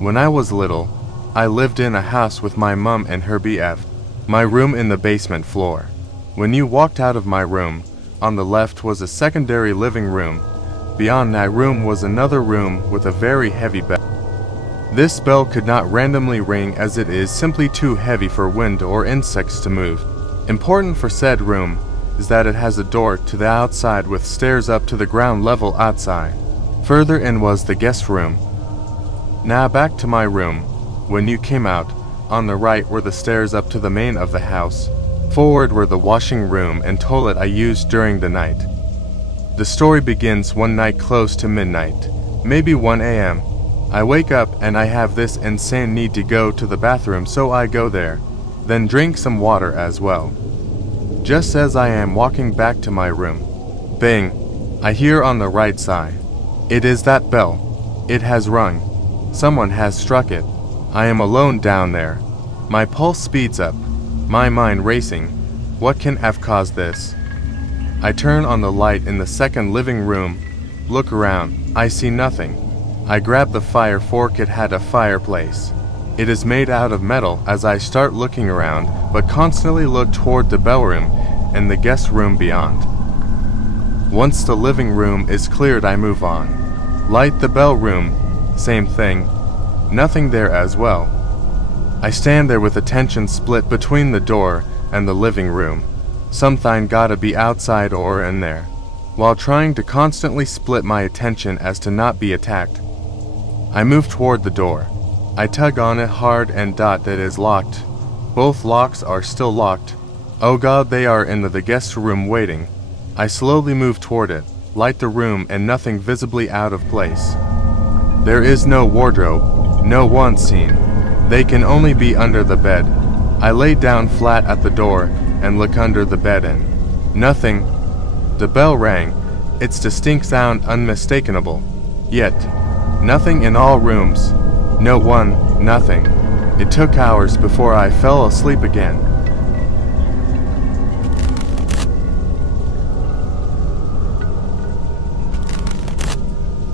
When I was little, I lived in a house with my mum and her BF. My room in the basement floor. When you walked out of my room, on the left was a secondary living room. Beyond that room was another room with a very heavy bell. This bell could not randomly ring as it is simply too heavy for wind or insects to move. Important for said room is that it has a door to the outside with stairs up to the ground level outside. Further in was the guest room. Now back to my room. When you came out, on the right were the stairs up to the main of the house. Forward were the washing room and toilet I used during the night. The story begins one night close to midnight, maybe 1 a.m. I wake up and I have this insane need to go to the bathroom, so I go there, then drink some water as well. Just as I am walking back to my room, bang, I hear on the right side. It is that bell. It has rung. Someone has struck it. I am alone down there. My pulse speeds up, my mind racing. What can have caused this? I turn on the light in the second living room, look around, I see nothing. I grab the fire fork, it had a fireplace. It is made out of metal. As I start looking around, but constantly look toward the bellroom and the guest room beyond. Once the living room is cleared, I move on. Light the bellroom, same thing. Nothing there as well. I stand there with attention split between the door and the living room. Something gotta be outside or in there. While trying to constantly split my attention as to not be attacked, I move toward the door. I tug on it hard and that is locked. Both locks are still locked. Oh God, they are in the guest room waiting. I slowly move toward it, light the room, and nothing visibly out of place. There is no wardrobe, no one seen. They can only be under the bed. I lay down flat at the door and look under the bed and nothing. The bell rang, its distinct sound unmistakable. Yet, nothing in all rooms. No one, nothing. It took hours before I fell asleep again.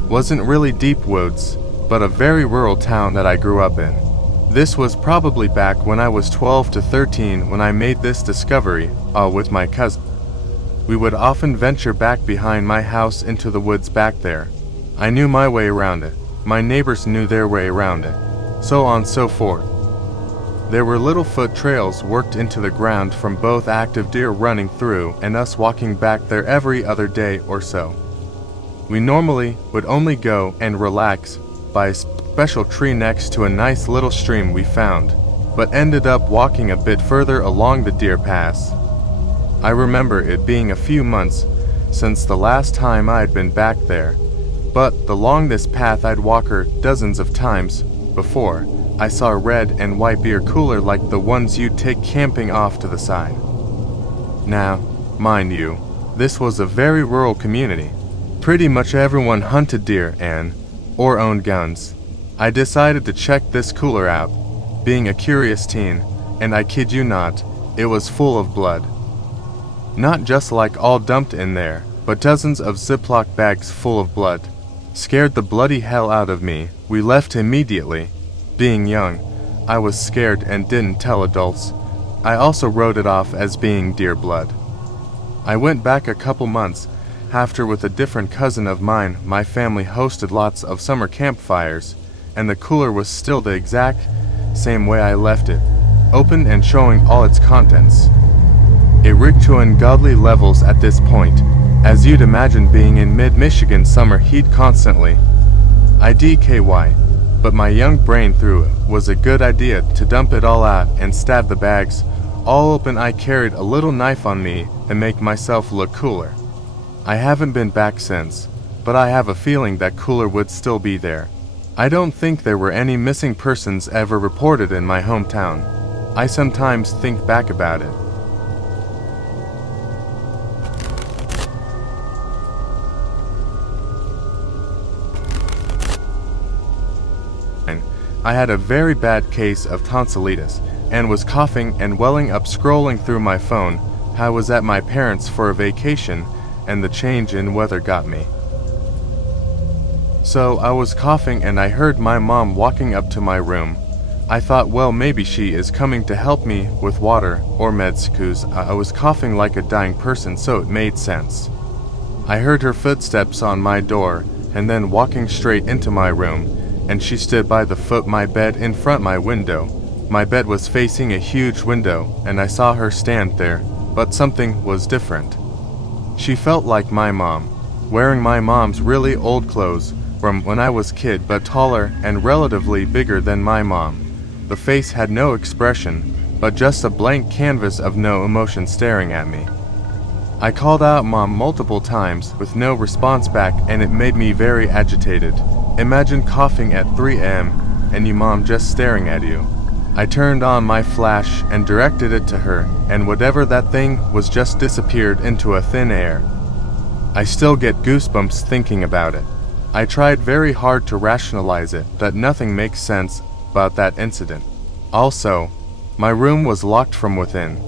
Wasn't really deep woods, but a very rural town that I grew up in. This was probably back when I was 12 to 13 when I made this discovery, with my cousin. We would often venture back behind my house into the woods back there. I knew my way around it. My neighbors knew their way around it. So on so forth. There were little foot trails worked into the ground from both active deer running through and us walking back there every other day or so. We normally would only go and relax by a special tree next to a nice little stream we found, but ended up walking a bit further along the deer pass. I remember it being a few months since the last time I had been back there, but along this path I'd walk her dozens of times before. I saw a red and white beer cooler like the ones you'd take camping off to the side. Now, mind you, this was a very rural community. Pretty much everyone hunted deer or owned guns. I decided to check this cooler out, being a curious teen, and I kid you not, it was full of blood. Not just like all dumped in there, but dozens of Ziploc bags full of blood. Scared the bloody hell out of me. We left immediately. Being young, I was scared and didn't tell adults. I also wrote it off as being deer blood. I went back a couple months after with a different cousin of mine. My family hosted lots of summer campfires, and the cooler was still the exact same way I left it, open and showing all its contents. It reeked to ungodly levels at this point, as you'd imagine being in mid-Michigan summer heat constantly. IDKY, but my young brain threw it was a good idea to dump it all out and stab the bags all open. I carried a little knife on me and make myself look cooler. I haven't been back since, but I have a feeling that cooler would still be there. I don't think there were any missing persons ever reported in my hometown. I sometimes think back about it. I had a very bad case of tonsillitis and was coughing and welling up. Scrolling through my phone, I was at my parents' for a vacation and the change in weather got me. So I was coughing and I heard my mom walking up to my room. I thought, well, maybe she is coming to help me with water or meds, 'cause I was coughing like a dying person, so it made sense. I heard her footsteps on my door and then walking straight into my room, and she stood by the foot my bed in front my window. My bed was facing a huge window and I saw her stand there, but something was different. She felt like my mom, wearing my mom's really old clothes from when I was kid, but taller and relatively bigger than my mom. The face had no expression, but just a blank canvas of no emotion staring at me. I called out Mom multiple times with no response back, and it made me very agitated. Imagine coughing at 3 a.m. and your mom just staring at you. I turned on my flash and directed it to her, and whatever that thing was just disappeared into a thin air. I still get goosebumps thinking about it. I tried very hard to rationalize it, but nothing makes sense about that incident. Also, my room was locked from within.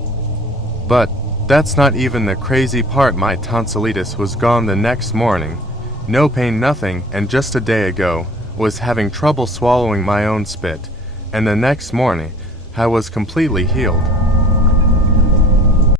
But that's not even the crazy part. My tonsillitis was gone the next morning. No pain, nothing, and just a day ago was having trouble swallowing my own spit, and the next morning I was completely healed.